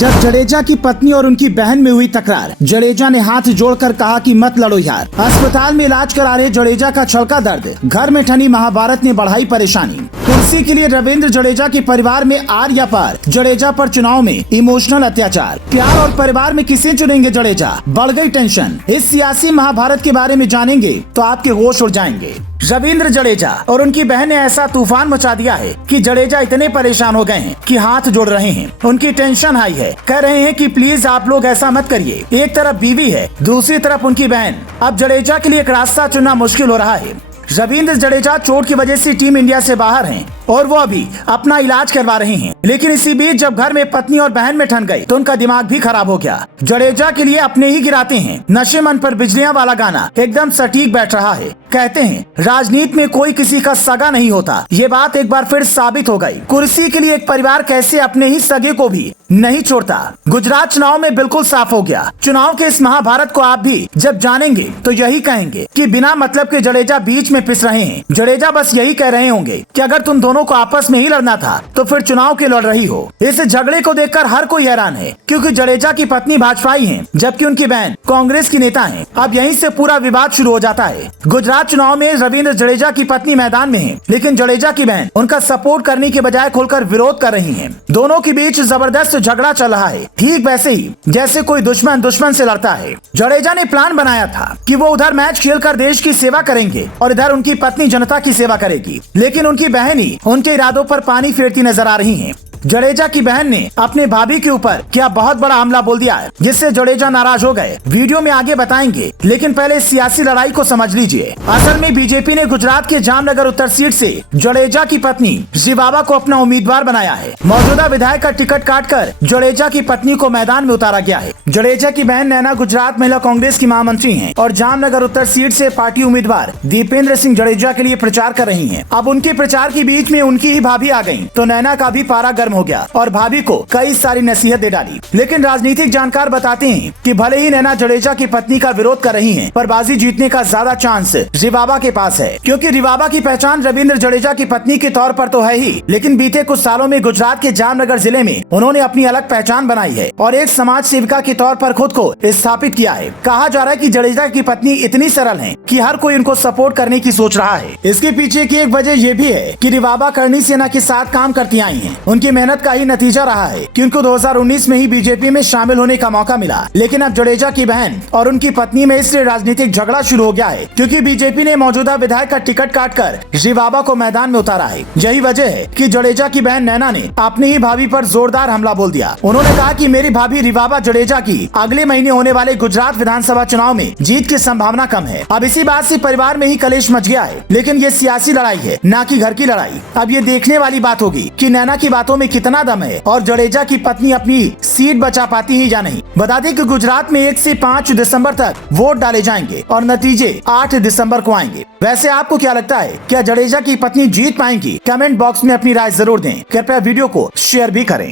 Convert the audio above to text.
जब जडेजा की पत्नी और उनकी बहन में हुई तकरार, जडेजा ने हाथ जोड़कर कहा कि मत लड़ो यार। अस्पताल में इलाज करा रहे जडेजा का छलका दर्द, घर में ठनी महाभारत ने बढ़ाई परेशानी। कुर्सी के लिए रविंद्र जडेजा के परिवार में आर या पार, जडेजा पर चुनाव में इमोशनल अत्याचार, प्यार और परिवार में किसे चुनेंगे जडेजा, बढ़ गई टेंशन। इस सियासी महाभारत के बारे में जानेंगे तो आपके होश उड़ जाएंगे। रविंद्र जडेजा और उनकी बहन ने ऐसा तूफान मचा दिया है कि जडेजा इतने परेशान हो गए हैं कि हाथ जोड़ रहे हैं। उनकी टेंशन हाई है, कह रहे हैं कि प्लीज आप लोग ऐसा मत करिए। एक तरफ बीवी है, दूसरी तरफ उनकी बहन। अब जडेजा के लिए एक रास्ता चुनना मुश्किल हो रहा है। रविंद्र जडेजा चोट की वजह से टीम इंडिया से बाहर हैं और वो अभी अपना इलाज करवा रहे हैं। लेकिन इसी बीच जब घर में पत्नी और बहन में ठन गए तो उनका दिमाग भी खराब हो गया। जडेजा के लिए अपने ही गिराते हैं। नशे मन पर बिजलियां वाला गाना एकदम सटीक बैठ रहा है। कहते हैं राजनीति में कोई किसी का सगा नहीं होता। ये बात एक बार फिर साबित हो गई। कुर्सी के लिए एक परिवार कैसे अपने ही सगे को भी नहीं छोड़ता। गुजरात चुनाव में बिल्कुल साफ हो गया। चुनाव के इस महाभारत को आप भी जब जानेंगे तो यही कहेंगे कि बिना मतलब के जडेजा बीच में पिस रहे हैं। जडेजा बस यही कह रहे होंगे कि अगर तुम दोनों को आपस में ही लड़ना था तो फिर चुनाव के लड़ रही हो। इस झगड़े को देखकर हर कोई हैरान है, क्योंकि जडेजा की पत्नी भाजपाई है जबकि उनकी बहन कांग्रेस की नेता है। अब यहीं से पूरा विवाद शुरू हो जाता है। गुजरात चुनाव में रविंद्र जडेजा की पत्नी मैदान में है, लेकिन जडेजा की बहन उनका सपोर्ट करने के बजाय खुलकर विरोध कर रही है। दोनों के बीच जबरदस्त झगड़ा चल रहा है, ठीक वैसे ही जैसे कोई दुश्मन दुश्मन से लड़ता है। जडेजा ने प्लान बनाया था कि वो उधर मैच खेलकर देश की सेवा करेंगे और इधर उनकी पत्नी जनता की सेवा करेगी, लेकिन उनकी बहन ही उनके इरादों पर पानी फेरती नजर आ रही हैं। जडेजा की बहन ने अपने भाभी के ऊपर क्या बहुत बड़ा हमला बोल दिया है, जिससे जडेजा नाराज हो गए। वीडियो में आगे बताएंगे, लेकिन पहले सियासी लड़ाई को समझ लीजिए। असल में बीजेपी ने गुजरात के जामनगर उत्तर सीट से जडेजा की पत्नी शिवाबा को अपना उम्मीदवार बनाया है। मौजूदा विधायक का टिकट काटकर जडेजा की पत्नी को मैदान में उतारा गया है। जडेजा की बहन नैना गुजरात महिला कांग्रेस की महामंत्री है और जामनगर उत्तर सीट से पार्टी उम्मीदवार दीपेंद्र सिंह जडेजा के लिए प्रचार कर रही है। अब उनके प्रचार के बीच में उनकी ही भाभी आ गयी तो नैना का भी पारा गर्म हो गया और भाभी को कई सारी नसीहत दे डाली। लेकिन राजनीतिक जानकार बताते हैं कि भले ही नैना जडेजा की पत्नी का विरोध कर रही हैं, पर बाजी जीतने का ज्यादा चांस रिवाबा के पास है, क्योंकि रिवाबा की पहचान रविंद्र जडेजा की पत्नी के तौर पर तो है ही, लेकिन बीते कुछ सालों में गुजरात के जामनगर जिले में उन्होंने अपनी अलग पहचान बनाई है और एक समाज सेविका के तौर पर खुद को स्थापित किया है। कहा जा रहा है कि जडेजा की पत्नी इतनी सरल है कि हर कोई उनको सपोर्ट करने की सोच रहा है। इसके पीछे की एक वजह ये भी है कि रिवाबा करणी सेना के साथ काम करती आई है। उनकी मेहनत का नतीजा रहा है कि उनको 2019 में ही बीजेपी में शामिल होने का मौका मिला। लेकिन अब जडेजा की बहन और उनकी पत्नी में इसलिए राजनीतिक झगड़ा शुरू हो गया है क्योंकि बीजेपी ने मौजूदा विधायक का टिकट काटकर रिवाबा को मैदान में उतारा है। यही वजह है कि जडेजा की बहन नैना ने अपनी ही भाभी पर जोरदार हमला बोल दिया। उन्होंने कहा कि मेरी भाभी रिवाबा जडेजा की अगले महीने होने वाले गुजरात विधानसभा चुनाव में जीत की संभावना कम है। अब इसी बात से परिवार में ही कलेश मच गया है, लेकिन ये सियासी लड़ाई है, न कि घर की लड़ाई। अब ये देखने वाली बात होगी कि नैना की बातों में कितना दम है और जडेजा की पत्नी अपनी सीट बचा पाती है या नहीं। बता दें कि गुजरात में 1 से 5 दिसंबर तक वोट डाले जाएंगे और नतीजे 8 दिसंबर को आएंगे। वैसे आपको क्या लगता है, क्या जडेजा की पत्नी जीत पाएंगी? कमेंट बॉक्स में अपनी राय जरूर दें। कृपया वीडियो को शेयर भी करें।